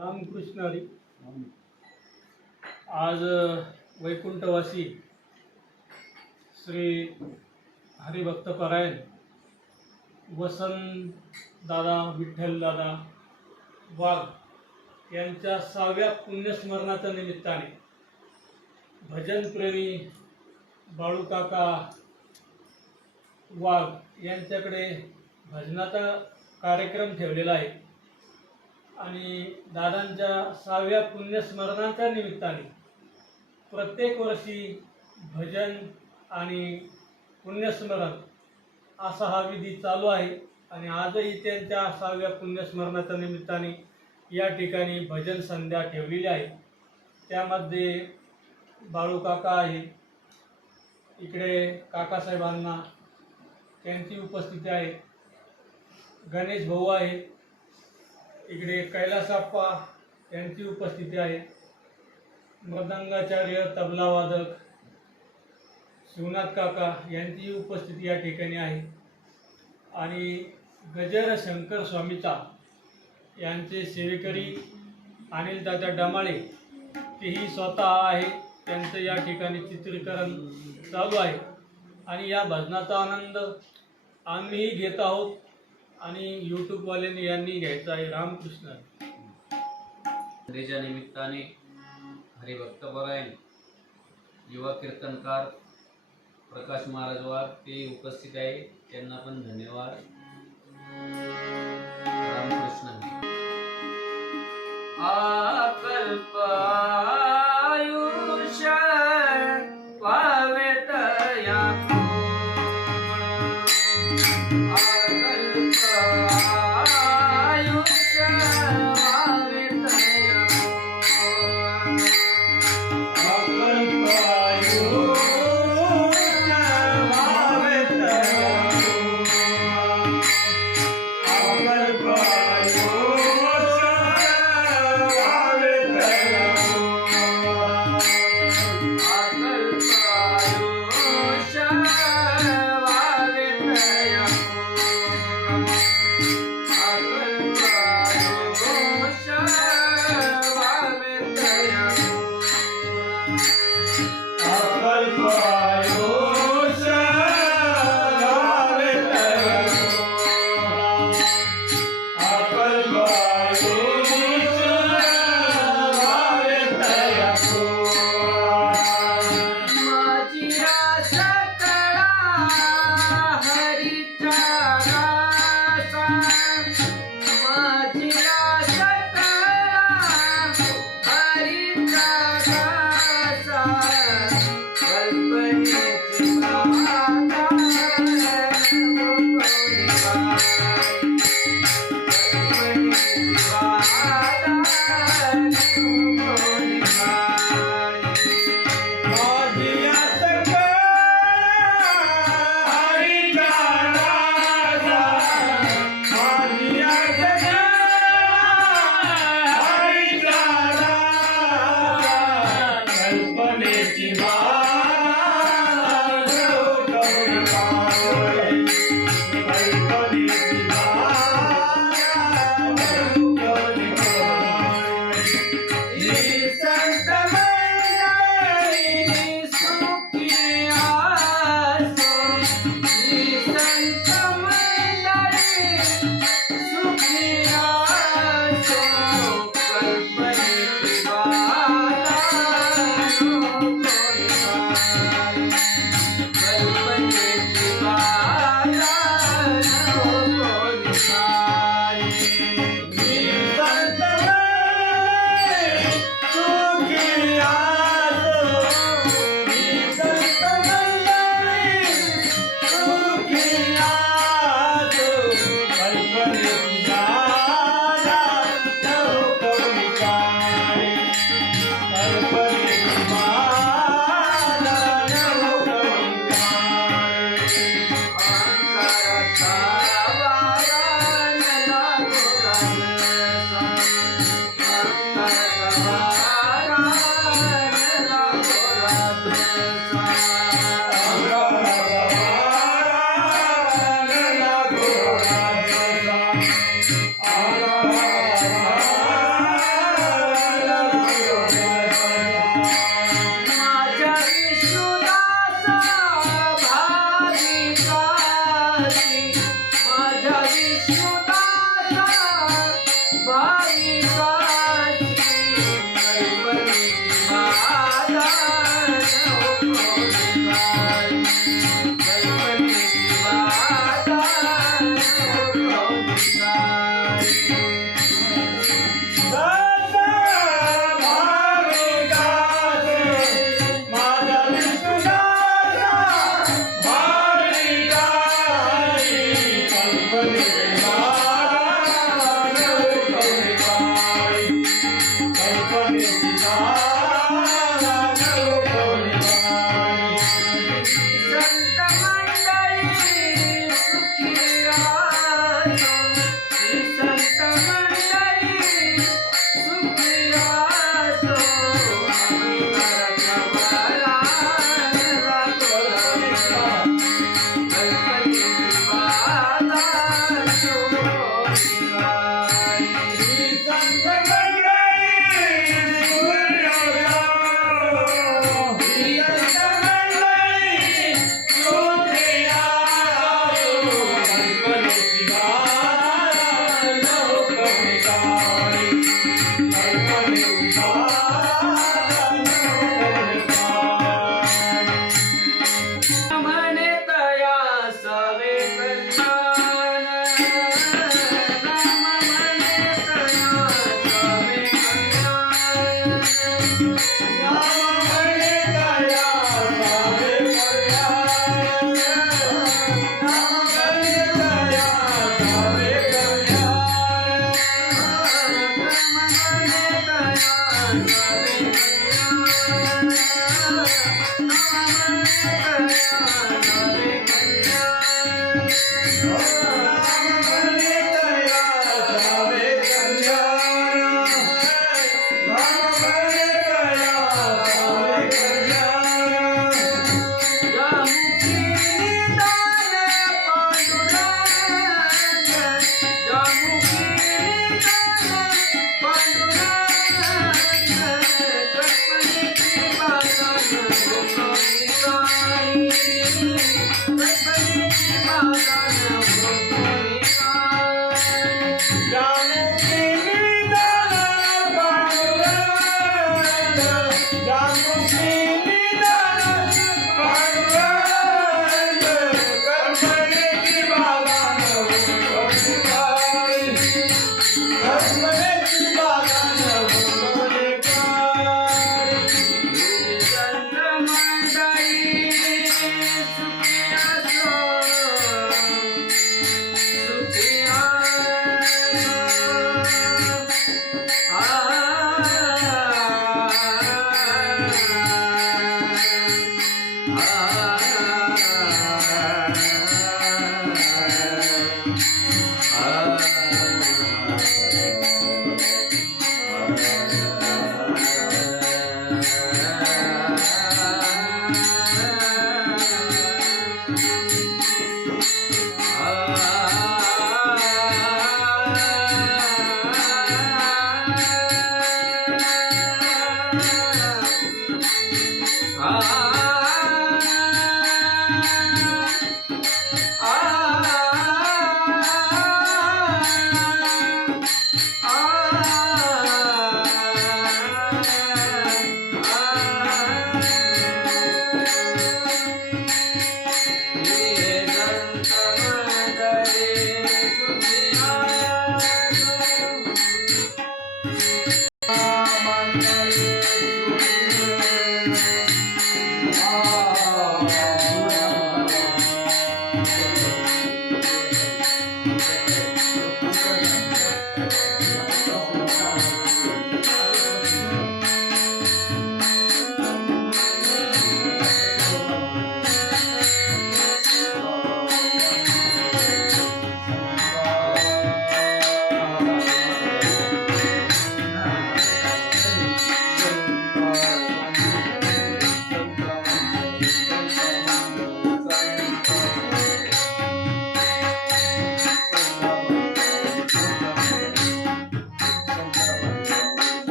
रामकृष्ण हरी आज वैकुंठवासी श्री हरिभक्तपरायण वसंत दादा विठ्ठल दादा वाघ यांच्या सहाव्या पुण्यस्मरणाच्या निमित्ताने भजनप्रेमी बाळूकाका वाघ यांच्याकडे भजनाचा कार्यक्रम ठेवलेला आहे. आणि दादांच्या सहाव्या पुण्यस्मरणाच्या निमित्ताने प्रत्येक वर्षी भजन आणि पुण्यस्मरण असा हा विधी चालू आहे. आणि आजही त्यांच्या सहाव्या पुण्यस्मरणाच्या निमित्ताने या ठिकाणी भजन संध्या ठेवलेली आहे. त्यामध्ये बाळू काका आहे. इकडे काकासाहेबांना त्यांची उपस्थिती आहे. गणेश भाऊ आहे. इकडे कैलासाप्पा यांची उपस्थिती आहे. मृदंगाचार्य तबला वादक शिवनाथ काका यांची उपस्थिती या ठिकाणी आहे. आणि गजर शंकर स्वामीचा यांचे सेवेकरी अनिल दादा डमाळे तेही स्वतः आहे. त्यांचं या ठिकाणी चित्रीकरण चालू आहे. आणि या भजनाचा आनंद आम्हीही घेत आहोत. आणि यूट्यूबवाल्यांनी यांनी घ्यायचं आहे रामकृष्ण. संडेच्या निमित्ताने हरिभक्त हरिभक्तपरायण युवा कीर्तनकार प्रकाश महाराज वाघ ते उपस्थित आहे. त्यांना पण धन्यवाद. रामकृष्ण. आकल्पा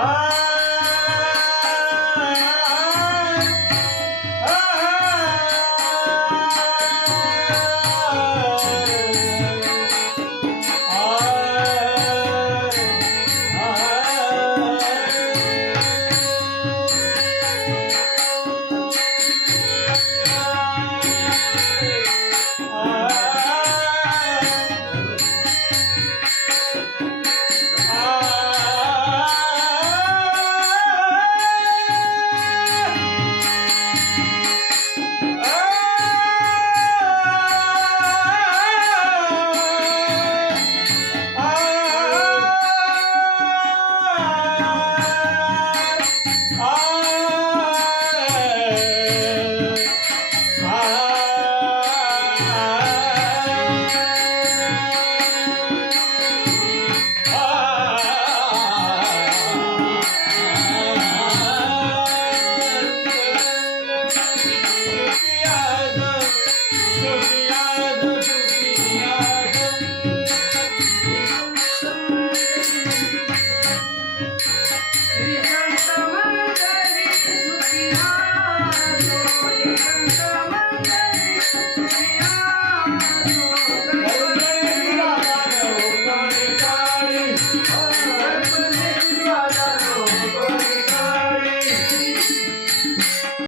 Ah!